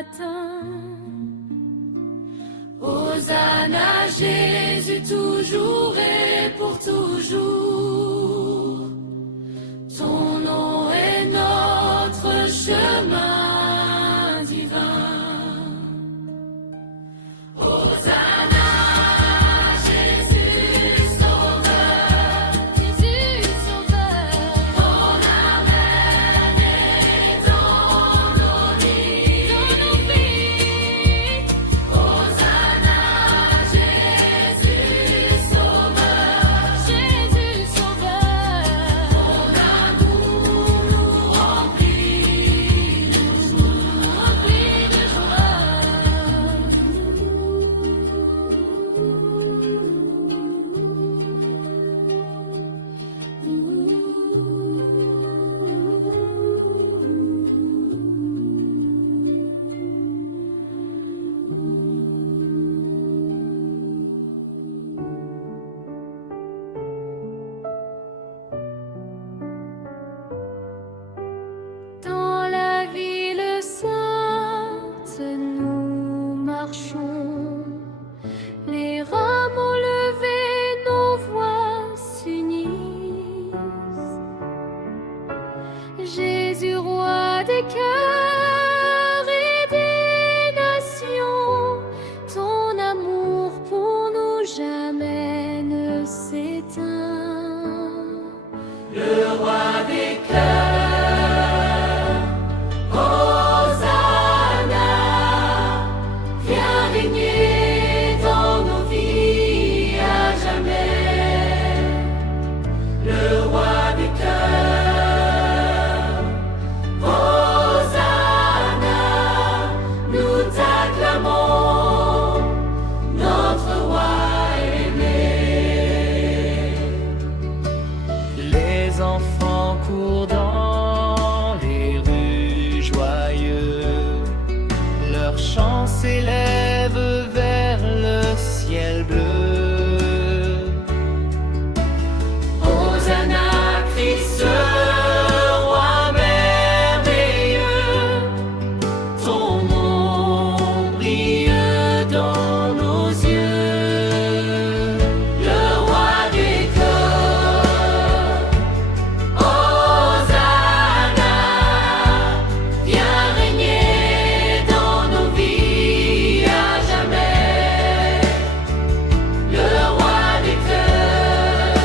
matin. Hosanna Jésus, toujours et pour toujours. Ton nom est notre chemin divin. Hosanna Jésus Sauveur, Jésus Sauveur. Ton amène est dans nos vies. Hosanna Jésus Sauveur, Jésus Sauveur. Ton amour nous remplit de Dans la ville sainte, nous marchons, les rameaux levés, nos voix s'unissent. Jésus, roi des cœurs et des nations, ton amour pour nous jamais ne s'éteint. Le roi des cœurs, Hosanna, viens régner dans nos vies à jamais. Le roi des cœurs, Hosanna, nous t'acclamons, notre roi aimé. Les enfants courent dans les rues joyeux, leur chant s'élève vers le ciel bleu. Hosanna, Christ, roi merveilleux, ton nom brille dans nos yeux. Le roi des cœurs, Hosanna, viens régner dans nos vies à jamais. Le roi des cœurs,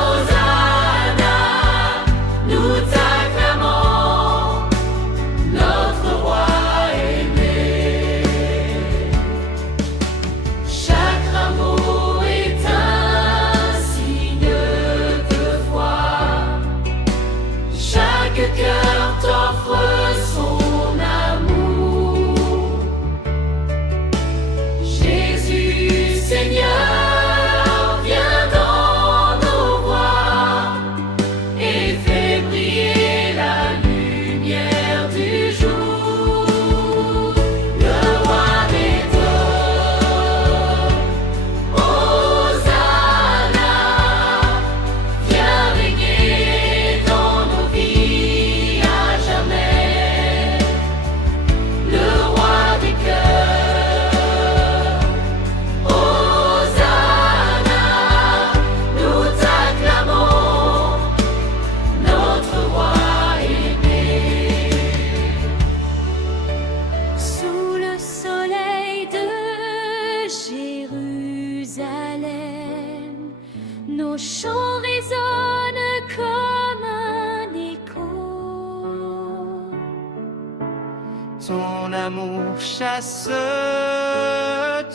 Hosanna, nous t'acclamons, notre roi aimé. Chaque rameau est un signe de foi, chaque cœur t'offre son amour. Jésus, Seigneur, viens dans nos voies et fais briller la lumière du jour. Le roi des cœurs, Hosanna, viens régner dans nos vies à jamais. Le roi des cœurs, Hosanna, nous t'acclamons, notre roi aimé. Sous le soleil de Jérusalem, nos chants résonnent comme un écho. Ton amour chasse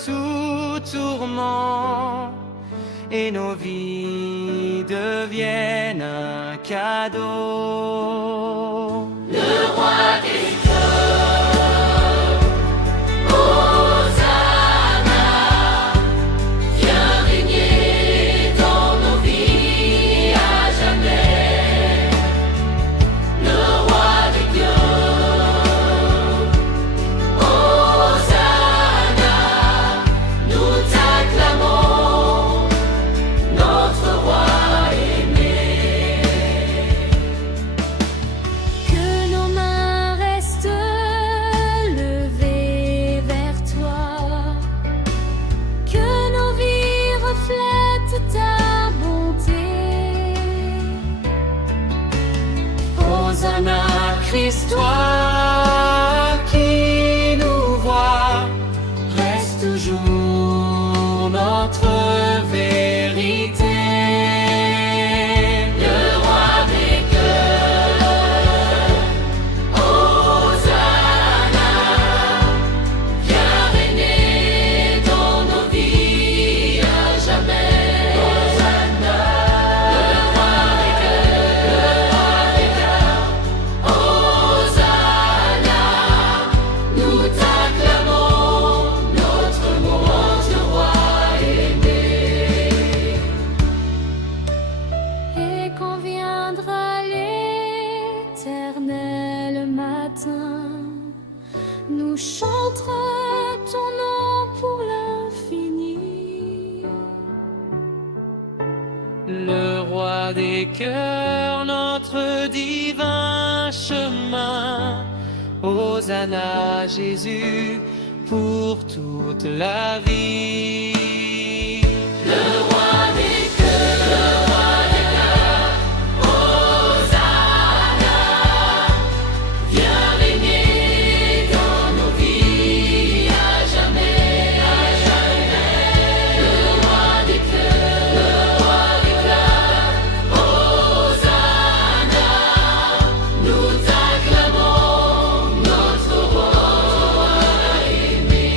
tout tourment et nos vies deviennent un cadeau. Le roi des cœurs, Hosanna, viens régner dans nos vies à jamais. Le roi des cœurs, Hosanna, nous t'acclamons, notre roi aimé. Que nos mains restent matin, nous chanterons ton nom pour l'infini. Le roi des cœurs, notre divin chemin. Hosanna Jésus pour toute la vie. Le roi des cœurs, Hosanna, viens régner dans nos vies à jamais, à jamais. Le roi des cœurs, Hosanna, nous t'acclamons, notre roi aimé.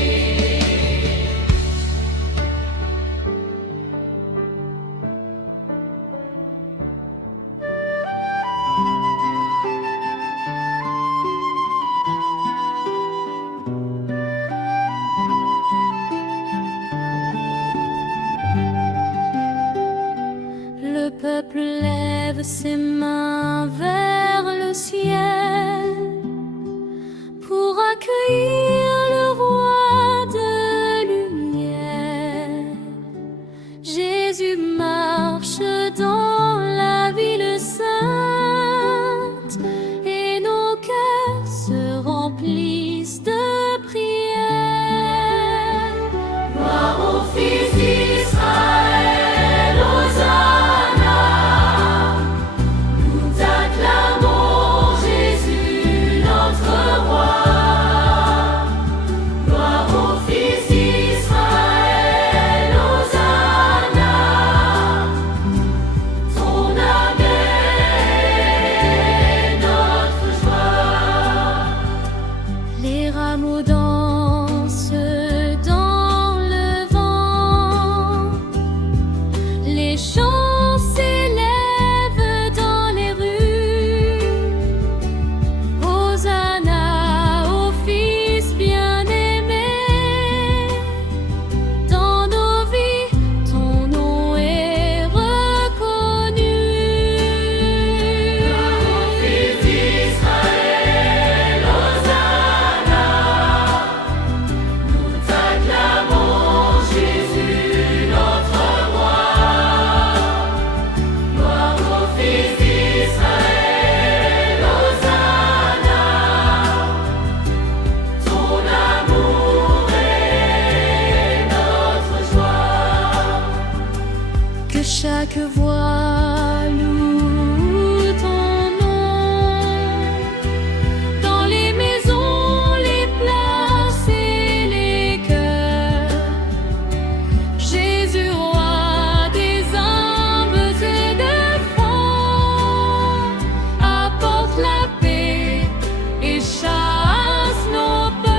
Le peuple lève ses mains vers le ciel pour accueillir le roi de lumière. Jésus marche dans la ville sainte et nos cœurs se remplissent de prières. Gloire au Fils d'Israël, Hosanna, nous t'acclamons Jésus notre roi. Gloire au Fils d'Israël, Hosanna, ton âme est notre joie. Les rameaux dansent dans le vent, les chants s'élèvent dans les rues. Hosanna au Fils bien-aimé, dans nos vies ton nom est reconnu. Fils d'Israël, Hosanna, nous t'acclamons Jésus notre roi. Gloire au Fils d'Israël, Hosanna, ton amour est notre joie. Que chaque voix loue ton nom dans les maisons, les places et les cœurs. Jésus, roi des humbles et des forts, apporte la paix et chasse nos peurs.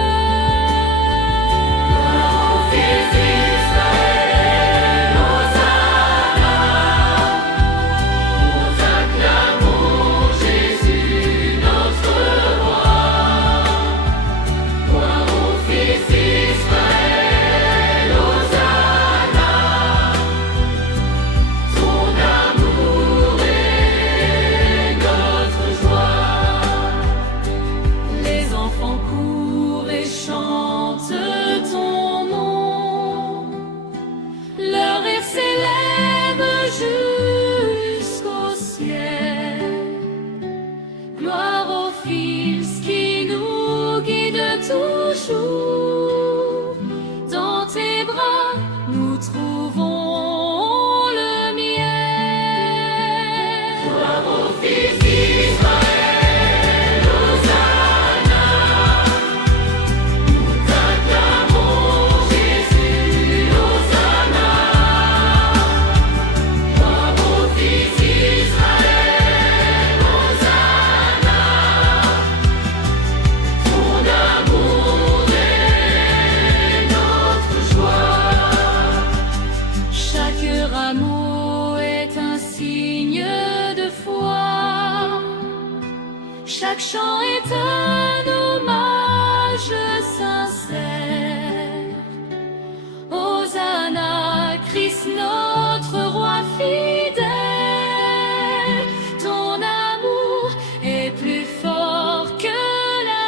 Fils d'Israël, Hosanna, nous t'acclamons Jésus notre roi. Gloire au Fils d'Israël, Hosanna, ton amour est notre joie. Les enfants courent et chantent ton nom, leur rire s'élève jusqu'au ciel. Gloire au Fils qui nous guide toujours. Dans tes bras, nous trouvons le miel. Gloire au Fils d'Israël, Hosanna, nous t'acclamons Jésus, Hosanna. Gloire au Fils d'Israël, Hosanna, ton amour est notre joie. Chaque rameau est un signe de foi, chaque chant est un hommage sincère. Hosanna, Christ notre roi fidèle, ton amour est plus fort que la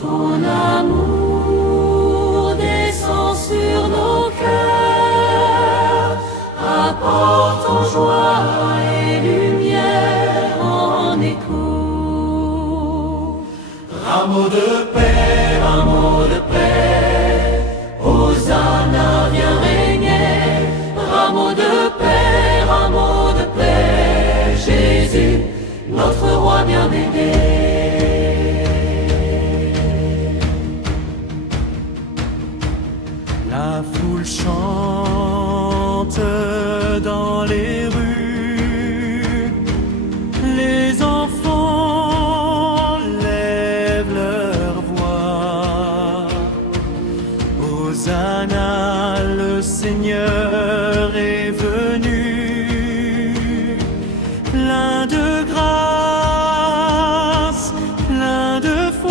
Ton amour descend sur nos cœurs, apportant joie et lumière en écho. Rameau de paix, Hosanna vient régner. Rameau de paix, Jésus, notre roi bien-aimé. La foule chante dans les rues, les enfants lèvent leur voix. Hosanna, le Seigneur est venu, plein de grâce, plein de foi.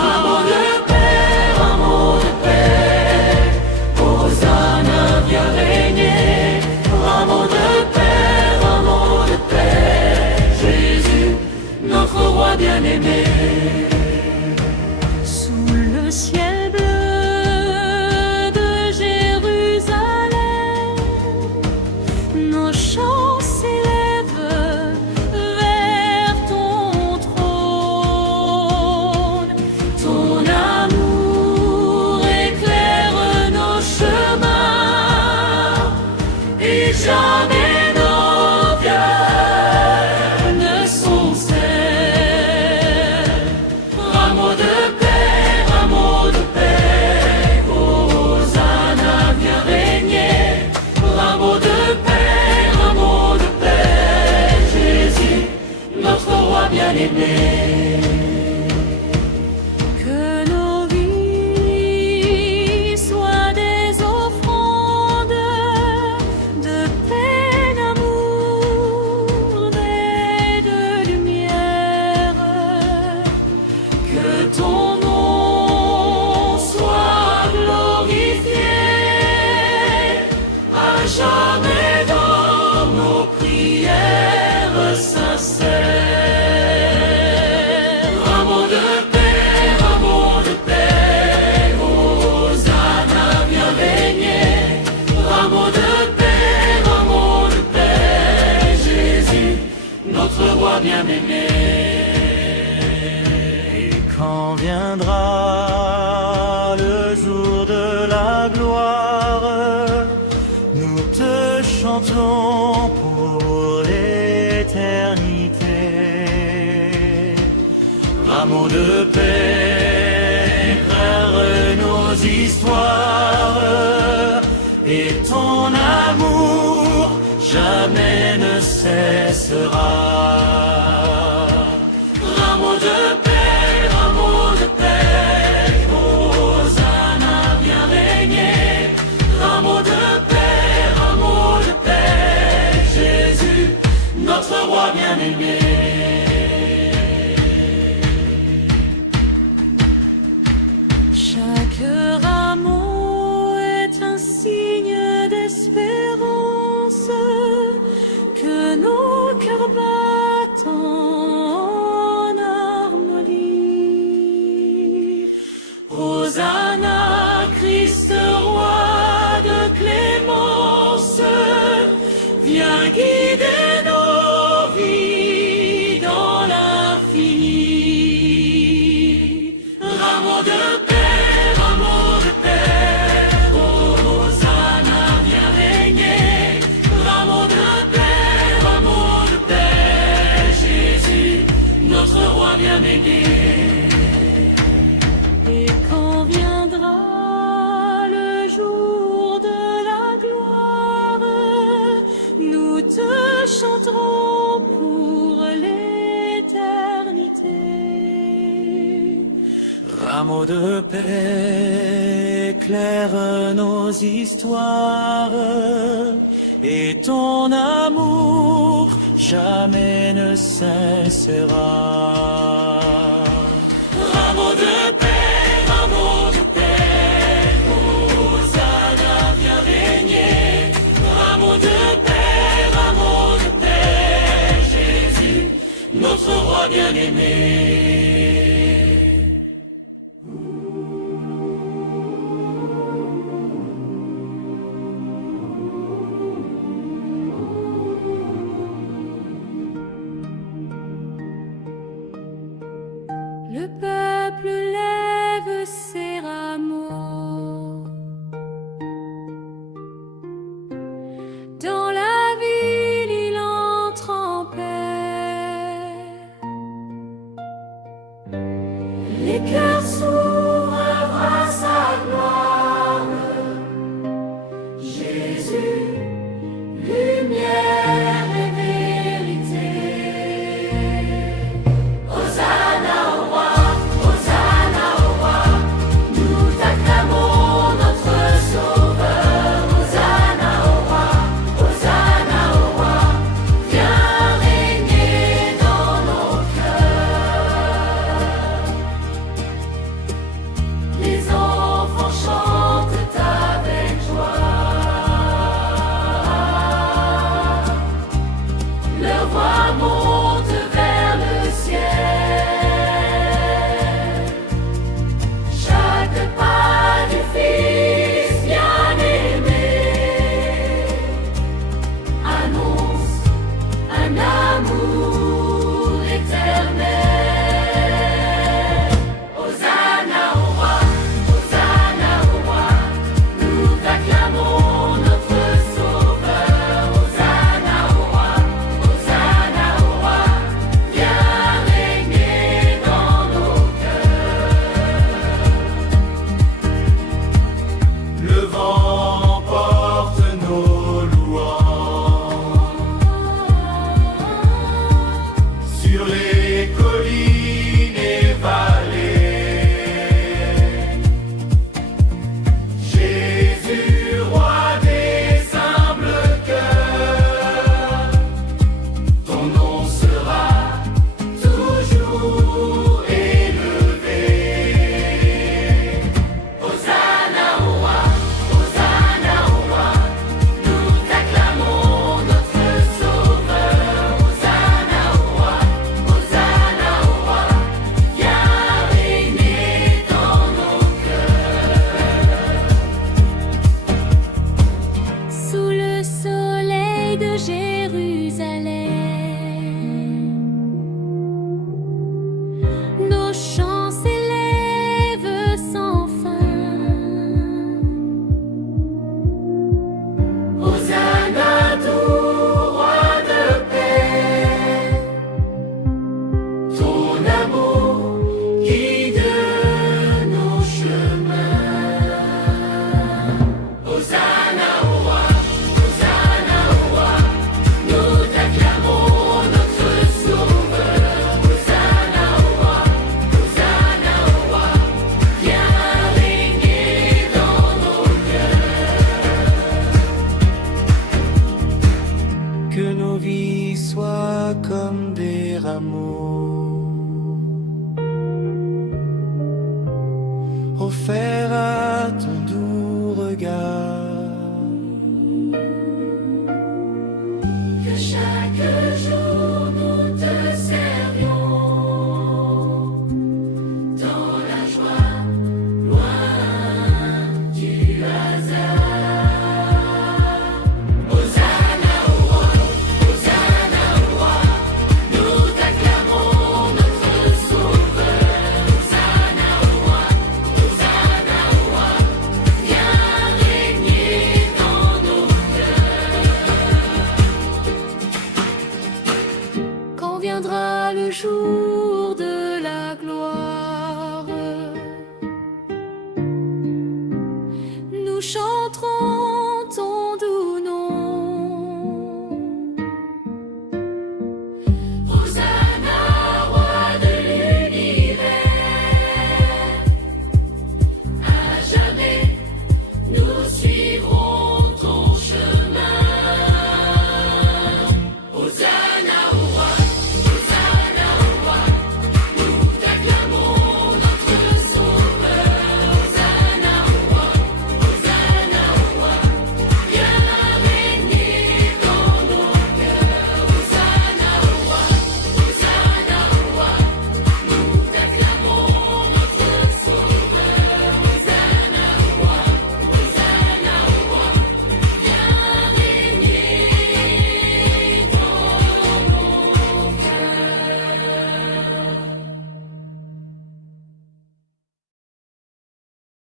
Rameau de paix, Hosanna vient régner. Rameau de paix, Jésus, notre roi bien-aimé. Sous le ciel bleu de Jérusalem, nos chants s'élèvent vers ton trône. Ton amour éclaire nos chemins et jamais nos cœurs ne sont seuls. Rameau de paix, Hosanna vient régner. Rameau de paix, Jésus, notre roi bien-aimé. Que nos vies soient des offrandes de paix, d'amour et de lumière. Que ton nom soit glorifié à jamais dans nos prières sincères. Rameau de paix, Hosanna vient régner. Rameau de paix, Jésus, notre roi bien-aimé. Et quand viendra le jour de la gloire, nous te chantons pour l'éternité. Rameau de paix, éclaire nos histoires, et ton amour jamais ne cessera. Rameau de paix, Hosanna vient régner. Rameau de paix, Jésus, notre roi bien-aimé. Chaque rameau est un signe d'espérance, que nos cœurs battent en harmonie. Hosanna, Christ, roi de clémence, viens guider nos vies dans l'infini. Rameau de paix, Hosanna vient régner. Rameau de paix, Jésus, notre roi bien-aimé. Et quand viendra le jour de la gloire, nous te chanterons pour l'éternité. Rameau de paix, éclaire nos histoires, et ton amour jamais ne cessera. Rameau de paix, Hosanna vient régner. Rameau de paix, Jésus, notre roi bien-aimé. peuple lève ses rameaux. Dans la ville, il entre en paix. Les cœurs s'ouvrent à sa gloire. Jésus, lumière et vérité. Hosanna au roi, nous t'acclamons notre sauveur. Hosanna au roi, viens régner dans nos cœurs. Les enfants chantent avec joie. Leur voix monte vers le ciel. Chaque pas du Fils bien-aimé annonce un amour éternel. Hosanna au roi, nous t'acclamons notre sauveur. Hosanna au roi, viens régner dans nos cœurs. Le vent porte nos louanges sur les collines et vallées. Jésus, roi des humbles cœurs, ton nom sera toujours élevé. Hosanna au roi, nous t'acclamons notre sauveur. Hosanna au roi, viens régner dans nos cœurs. Sous le soleil de Jérusalem, nos chants s'élèvent sans fin. Hosanna, doux roi de paix, ton amour guide nos chemins. Hosanna au roi, nous t'acclamons notre sauveur. Hosanna au roi, viens régner dans nos cœurs. Que nos vies soient comme des rameaux offerts à ton doux regard. Que chaque jour nous te servions dans la joie, loin du hasard. Hosanna au roi, nous t'acclamons notre sauveur. Hosanna au roi, viens régner dans nos cœurs. Quand viendra le jour de la gloire,